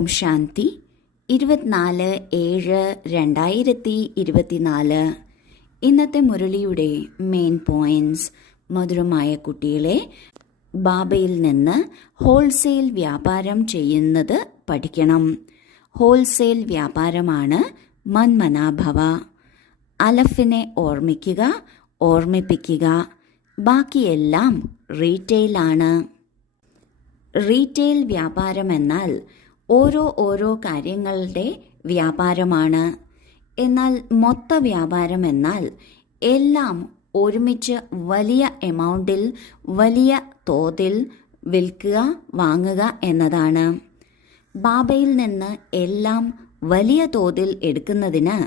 ഓം ശാന്തി. 24/7/2024. ഇന്നത്തെ മുരളിയുടെ main points. മധുരമായ കുട്ടികളെ, ബാബയിൽ നിന്ന് ഹോൾസെയിൽ വ്യാപാരം ചെയ്യുന്നത് പഠിക്കണം. ഹോൾസെയിൽ വ്യാപാരമാണ് മന്മനാഭവ. അലഫിനെ ഓർമ്മിക്കുക, ഓർമ്മിപ്പിക്കുക. ബാക്കിയെല്ലാം റീറ്റെയിലാണ്. റീറ്റെയിൽ വ്യാപാരം എന്നാൽ ഓരോ കാര്യങ്ങളുടെ വ്യാപാരമാണ്. എന്നാൽ മൊത്ത വ്യാപാരം എന്നാൽ എല്ലാം ഒരുമിച്ച് വലിയ എമൗണ്ടിൽ, വലിയ തോതിൽ വിൽക്കുക, വാങ്ങുക എന്നതാണ്. ബാബയിൽ നിന്ന് എല്ലാം വലിയ തോതിൽ എടുക്കുന്നതിന്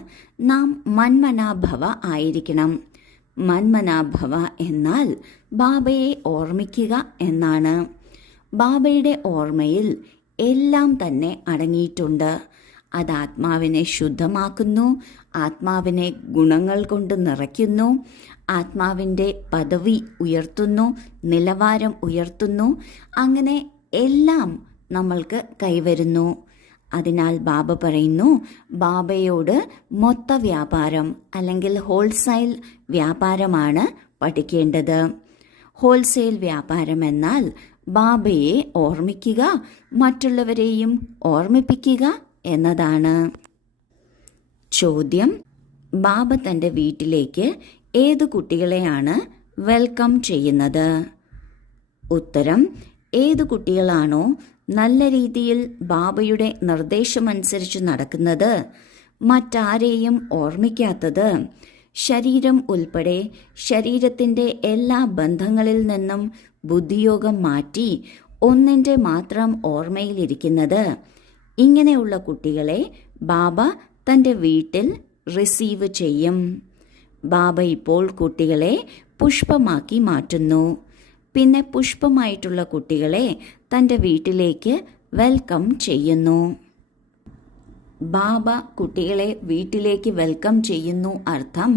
നാം മന്മനാഭവ ആയിരിക്കണം. മന്മനാഭവ എന്നാൽ ബാബയെ ഓർമ്മിക്കുക എന്നാണ്. ബാബയുടെ ഓർമ്മയിൽ എല്ലാം തന്നെ അടങ്ങിയിട്ടുണ്ട്. അത് ആത്മാവിനെ ശുദ്ധമാക്കുന്നു, ആത്മാവിനെ ഗുണങ്ങൾ കൊണ്ട് നിറയ്ക്കുന്നു, ആത്മാവിൻ്റെ പദവി ഉയർത്തുന്നു, നിലവാരം ഉയർത്തുന്നു. അങ്ങനെ എല്ലാം നമ്മൾക്ക് കൈവരുന്നു. അതിനാൽ ബാബ പറയുന്നു, ബാബയോട് മൊത്ത വ്യാപാരം അല്ലെങ്കിൽ ഹോൾസെയിൽ വ്യാപാരമാണ് പഠിക്കേണ്ടത്. ഹോൾസെയിൽ വ്യാപാരം എന്നാൽ ബാബയെ ഓർമ്മിക്കുക, മറ്റുള്ളവരെയും ഓർമ്മിപ്പിക്കുക എന്നതാണ്. ചോദ്യം: ബാബ തൻ്റെ വീട്ടിലേക്ക് ഏതു കുട്ടികളെയാണ് വെൽക്കം ചെയ്യുന്നത്? ഉത്തരം: ഏതു കുട്ടികളാണോ നല്ല രീതിയിൽ ബാബയുടെ നിർദ്ദേശമനുസരിച്ച് നടക്കുന്നത്, മറ്റാരെയും ഓർമ്മിക്കാത്തത്, ശരീരം ഉൾപ്പെടെ ശരീരത്തിൻ്റെ എല്ലാ ബന്ധങ്ങളിൽ നിന്നും ബുദ്ധിയോഗം മാറ്റി ഒന്നിൻ്റെ മാത്രം ഓർമ്മയിലിരിക്കുന്നത്, ഇങ്ങനെയുള്ള കുട്ടികളെ ബാബ തൻ്റെ വീട്ടിൽ റിസീവ് ചെയ്യും. ബാബ ഇപ്പോൾ കുട്ടികളെ പുഷ്പമാക്കി മാറ്റുന്നു. പിന്നെ പുഷ്പമായിട്ടുള്ള കുട്ടികളെ തൻ്റെ വീട്ടിലേക്ക് വെൽക്കം ചെയ്യുന്നു. ബാബ കുട്ടികളെ വീട്ടിലേക്ക് വെൽക്കം ചെയ്യുന്നു അർത്ഥം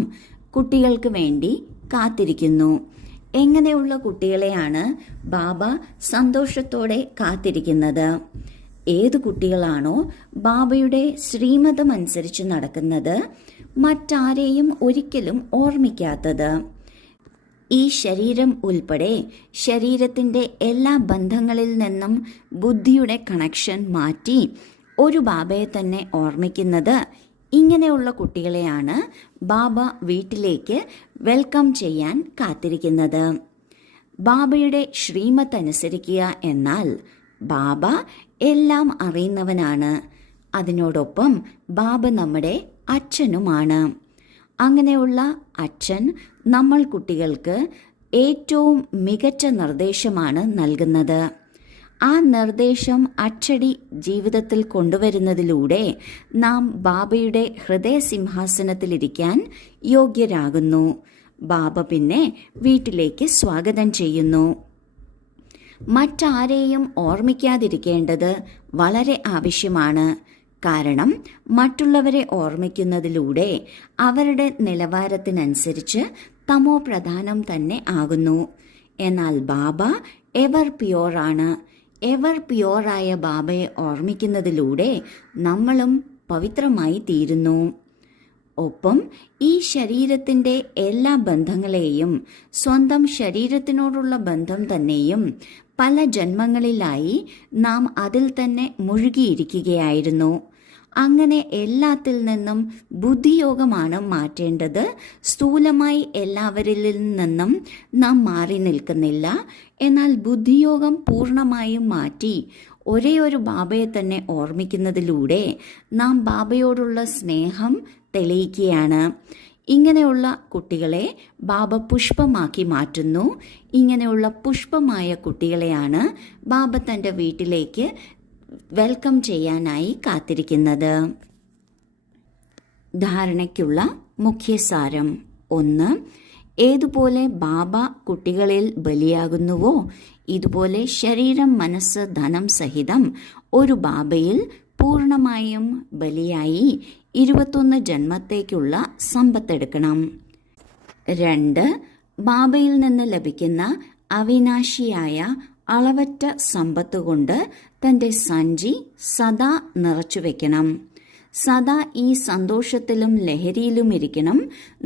കുട്ടികൾക്ക് വേണ്ടി കാത്തിരിക്കുന്നു. എങ്ങനെയുള്ള കുട്ടികളെയാണ് ബാബ സന്തോഷത്തോടെ കാത്തിരിക്കുന്നത്? ഏതു കുട്ടികളാണോ ബാബയുടെ ശ്രീമതം അനുസരിച്ച് നടക്കുന്നത്, മറ്റാരെയും ഒരിക്കലും ഓർമ്മിക്കാത്തത്, ഈ ശരീരം ഉൾപ്പെടെ ശരീരത്തിൻ്റെ എല്ലാ ബന്ധങ്ങളിൽ നിന്നും ബുദ്ധിയുടെ കണക്ഷൻ മാറ്റി ഒരു ബാബയെ തന്നെ ഓർമ്മിക്കുന്നത്, ഇങ്ങനെയുള്ള കുട്ടികളെയാണ് ബാബ വീട്ടിലേക്ക് വെൽക്കം ചെയ്യാൻ കാത്തിരിക്കുന്നത്. ബാബയുടെ ശ്രീമത്ത് അനുസരിക്കുക എന്നാൽ ബാബ എല്ലാം അറിയുന്നവനാണ്. അതിനോടൊപ്പം ബാബ നമ്മുടെ അച്ഛനുമാണ്. അങ്ങനെയുള്ള അച്ഛൻ നമ്മൾ കുട്ടികൾക്ക് ഏറ്റവും മികച്ച നിർദ്ദേശമാണ് നൽകുന്നത്. ആ നിർദ്ദേശം അച്ചടി ജീവിതത്തിൽ കൊണ്ടുവരുന്നതിലൂടെ നാം ബാബയുടെ ഹൃദയസിംഹാസനത്തിലിരിക്കാൻ യോഗ്യരാകുന്നു. ബാബ പിന്നെ വീട്ടിലേക്ക് സ്വാഗതം ചെയ്യുന്നു. മറ്റാരെയും ഓർമ്മിക്കാതിരിക്കേണ്ടത് വളരെ ആവശ്യമാണ്. കാരണം മറ്റുള്ളവരെ ഓർമ്മിക്കുന്നതിലൂടെ അവരുടെ നിലവാരത്തിനനുസരിച്ച് തമോ പ്രധാനം തന്നെ ആകുന്നു. എന്നാൽ ബാബ എവർ പ്യുവറാണ്. എവർ പ്യുവറായ ബാബയെ ഓർമ്മിക്കുന്നതിലൂടെ നമ്മളും പവിത്രമായി തീരുന്നു. ഒപ്പം ഈ ശരീരത്തിൻ്റെ എല്ലാ ബന്ധങ്ങളെയും, സ്വന്തം ശരീരത്തിനോടുള്ള ബന്ധം തന്നെയും പല ജന്മങ്ങളിലായി നാം അതിൽ തന്നെ മുഴുകിയിരിക്കുകയായിരുന്നു. അങ്ങനെ എല്ലാത്തിൽ നിന്നും ബുദ്ധിയോഗമാണ് മാറ്റേണ്ടത്. സ്ഥൂലമായി എല്ലാവരിൽ നിന്നും നാം മാറി നിൽക്കുന്നില്ല. എന്നാൽ ബുദ്ധിയോഗം പൂർണ്ണമായും മാറ്റി ഒരേ ഒരു ബാബയെ തന്നെ ഓർമ്മിക്കുന്നതിലൂടെ നാം ബാബയോടുള്ള സ്നേഹം തെളിയിക്കുകയാണ്. ഇങ്ങനെയുള്ള കുട്ടികളെ ബാബ പുഷ്പമാക്കി മാറ്റുന്നു. ഇങ്ങനെയുള്ള പുഷ്പമായ കുട്ടികളെയാണ് ബാബ തൻ്റെ വീട്ടിലേക്ക് വെൽക്കം ചെയ്യാനായി കാത്തിരിക്കുന്നത്. ധാരണയ്ക്കുള്ള മുഖ്യസാരം: 1. ഏതുപോലെ ബാബ കുട്ടികളിൽ ബലിയാകുന്നുവോ ഇതുപോലെ ശരീരം, മനസ്സ്, ധനം സഹിതം ഒരു ബാബയിൽ പൂർണ്ണമായും ബലിയായി 21 ജന്മത്തേക്കുള്ള സമ്പത്തെടുക്കണം. 2. ബാബയിൽ നിന്ന് ലഭിക്കുന്ന അവിനാശിയായ അളവറ്റ സമ്പത്ത് കൊണ്ട് തന്റെ സഞ്ചി സദാ നിറച്ചു വെക്കണം. സദാ ഈ സന്തോഷത്തിലും ലഹരിയിലും ഇരിക്കണം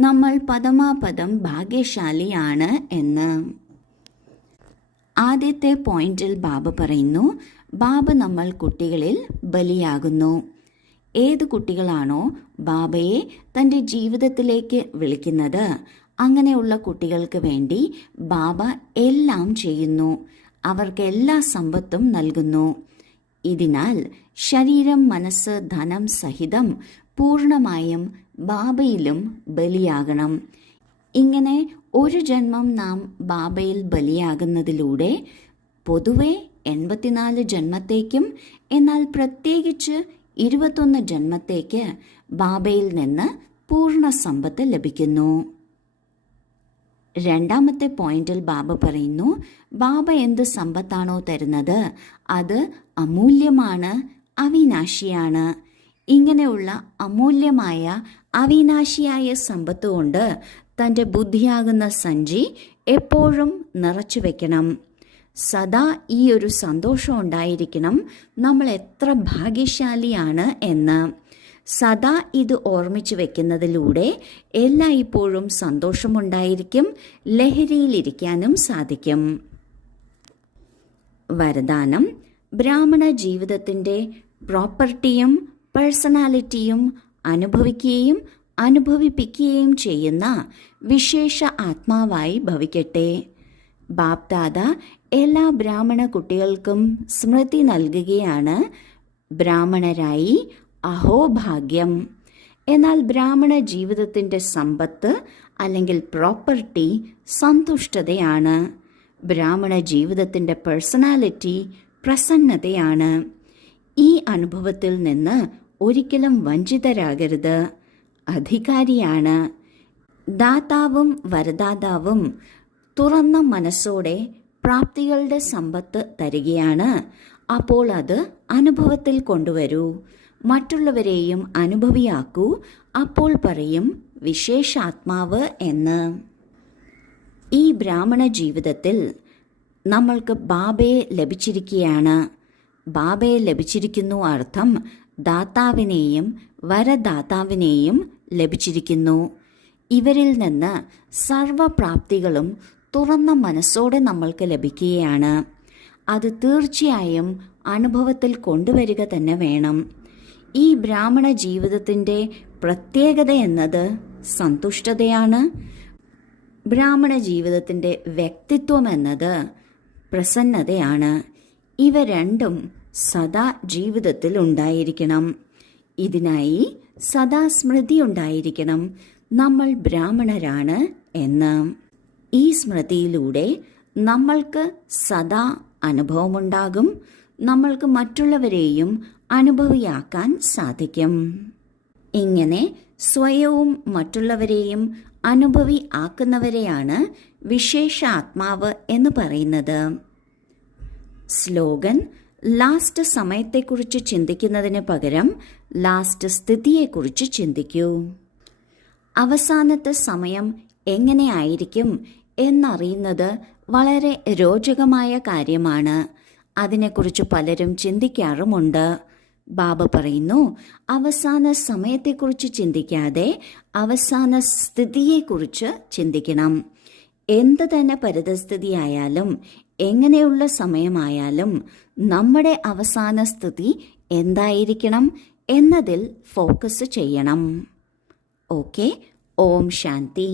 നമ്മൾ പദമാപദം ഭാഗ്യശാലിയാണ് എന്ന്. ആദ്യത്തെ പോയിന്റിൽ ബാബ പറയുന്നു, ബാബ നമ്മൾ കുട്ടികളിൽ ബലിയാകുന്നു. ഏത് കുട്ടികളാണോ ബാബയെ തന്റെ ജീവിതത്തിലേക്ക് വിളിക്കുന്നത്, അങ്ങനെയുള്ള കുട്ടികൾക്ക് വേണ്ടി ബാബ എല്ലാം ചെയ്യുന്നു. അവർക്ക് എല്ലാ സമ്പത്തും നൽകുന്നു. ഇതിനാൽ ശരീരം, മനസ്സ്, ധനം സഹിതം പൂർണ്ണമായും ബാബയിലും ബലിയാകണം. ഇങ്ങനെ ഒരു ജന്മം നാം ബാബയിൽ ബലിയാകുന്നതിലൂടെ പൊതുവെ 84 ജന്മത്തേക്കും, എന്നാൽ പ്രത്യേകിച്ച് 21 ജന്മത്തേക്ക് ബാബയിൽ നിന്ന് പൂർണ്ണ സമ്പത്ത് ലഭിക്കുന്നു. രണ്ടാമത്തെ പോയിന്റിൽ ബാബ പറയുന്നു, ബാബ എന്ത് സമ്പത്താണോ തരുന്നത് അത് അമൂല്യമാണ്, അവിനാശിയാണ്. ഇങ്ങനെയുള്ള അമൂല്യമായ അവിനാശിയായ സമ്പത്ത് കൊണ്ട് തൻ്റെ ബുദ്ധിയാകുന്ന സഞ്ചി എപ്പോഴും നിറച്ചു വെക്കണം. സദാ ഈ ഒരു സന്തോഷം ഉണ്ടായിരിക്കണം നമ്മൾ എത്ര ഭാഗ്യശാലിയാണ് എന്ന്. സദാ ഇത് ഓർമ്മിച്ചു വെക്കുന്നതിലൂടെ എല്ലായ്പ്പോഴും സന്തോഷമുണ്ടായിരിക്കും, ലഹരിയിലിരിക്കാനും സാധിക്കും. വരദാനം: ബ്രാഹ്മണ ജീവിതത്തിൻ്റെ പ്രോപ്പർട്ടിയും പേഴ്സണാലിറ്റിയും അനുഭവിക്കുകയും അനുഭവിപ്പിക്കുകയും ചെയ്യുന്ന വിശേഷ ആത്മാവായി ഭവിക്കട്ടെ. ബാപ്ദാദ എല്ലാ ബ്രാഹ്മണ കുട്ടികൾക്കും സ്മൃതി നൽകുകയാണ്, ബ്രാഹ്മണരായി അഹോഭാഗ്യം. എന്നാൽ ബ്രാഹ്മണ ജീവിതത്തിൻ്റെ സമ്പത്ത് അല്ലെങ്കിൽ പ്രോപ്പർട്ടി സന്തുഷ്ടതയാണ്. ബ്രാഹ്മണ ജീവിതത്തിൻ്റെ പേഴ്സണാലിറ്റി പ്രസന്നതയാണ്. ഈ അനുഭവത്തിൽ നിന്ന് ഒരിക്കലും വഞ്ചിതരാകരുത്. അധികാരിയാണ്. ദാതാവും വരദാതാവും തുറന്ന മനസ്സോടെ പ്രാപ്തികളുടെ സമ്പത്ത് തരികയാണ്. അപ്പോൾ അത് അനുഭവത്തിൽ കൊണ്ടുവരൂ. മറ്റുള്ളവരെയും അനുഭവിയാക്കൂ. അപ്പോൾ പറയും വിശേഷാത്മാവ് എന്ന്. ഈ ബ്രാഹ്മണ ജീവിതത്തിൽ നമ്മൾക്ക് ബാബയെ ലഭിച്ചിരിക്കുകയാണ്. ബാബയെ ലഭിച്ചിരിക്കുന്നു അർത്ഥം ദാതാവിനെയും വരദാതാവിനെയും ലഭിച്ചിരിക്കുന്നു. ഇവരിൽ നിന്ന് സർവപ്രാപ്തികളും തുറന്ന മനസ്സോടെ നമ്മൾക്ക് ലഭിക്കുകയാണ്. അത് തീർച്ചയായും അനുഭവത്തിൽ കൊണ്ടുവരിക തന്നെ വേണം. ഈ ബ്രാഹ്മണ ജീവിതത്തിൻ്റെ പ്രത്യേകത എന്നത് സന്തുഷ്ടതയാണ്. ബ്രാഹ്മണ ജീവിതത്തിൻ്റെ വ്യക്തിത്വം എന്നത് പ്രസന്നതയാണ്. ഇവ രണ്ടും സദാ ജീവിതത്തിൽ ഉണ്ടായിരിക്കണം. ഇതിനായി സദാ സ്മൃതി ഉണ്ടായിരിക്കണം, നമ്മൾ ബ്രാഹ്മണരാണ് എന്ന്. ഈ സ്മൃതിയിലൂടെ നമ്മൾക്ക് സദാ അനുഭവമുണ്ടാകും. നമ്മൾക്ക് മറ്റുള്ളവരെയും അനുഭവിയാക്കാൻ സാധിക്കും. ഇങ്ങനെ സ്വയവും മറ്റുള്ളവരെയും അനുഭവി ആക്കുന്നവരെയാണ് വിശേഷ ആത്മാവ് എന്ന് പറയുന്നത്. സ്ലോഗൻ: ലാസ്റ്റ് സമയത്തെക്കുറിച്ച് ചിന്തിക്കുന്നതിന് പകരം ലാസ്റ്റ് സ്ഥിതിയെക്കുറിച്ച് ചിന്തിക്കൂ. അവസാനത്തെ സമയം എങ്ങനെയായിരിക്കും എന്നറിയുന്നത് വളരെ രോചകമായ കാര്യമാണ്. അതിനെക്കുറിച്ച് പലരും ചിന്തിക്കാറുമുണ്ട്. ബാബ പറയുന്നു, അവസാന സമയത്തെക്കുറിച്ച് ചിന്തിക്കാതെ അവസാന സ്ഥിതിയെക്കുറിച്ച് ചിന്തിക്കണം. എന്ത് തന്നെ പരിതസ്ഥിതിയായാലും എങ്ങനെയുള്ള സമയമായാലും നമ്മുടെ അവസാന സ്ഥിതി എന്തായിരിക്കണം എന്നതിൽ ഫോക്കസ് ചെയ്യണം. ഓക്കെ. ഓം ശാന്തി.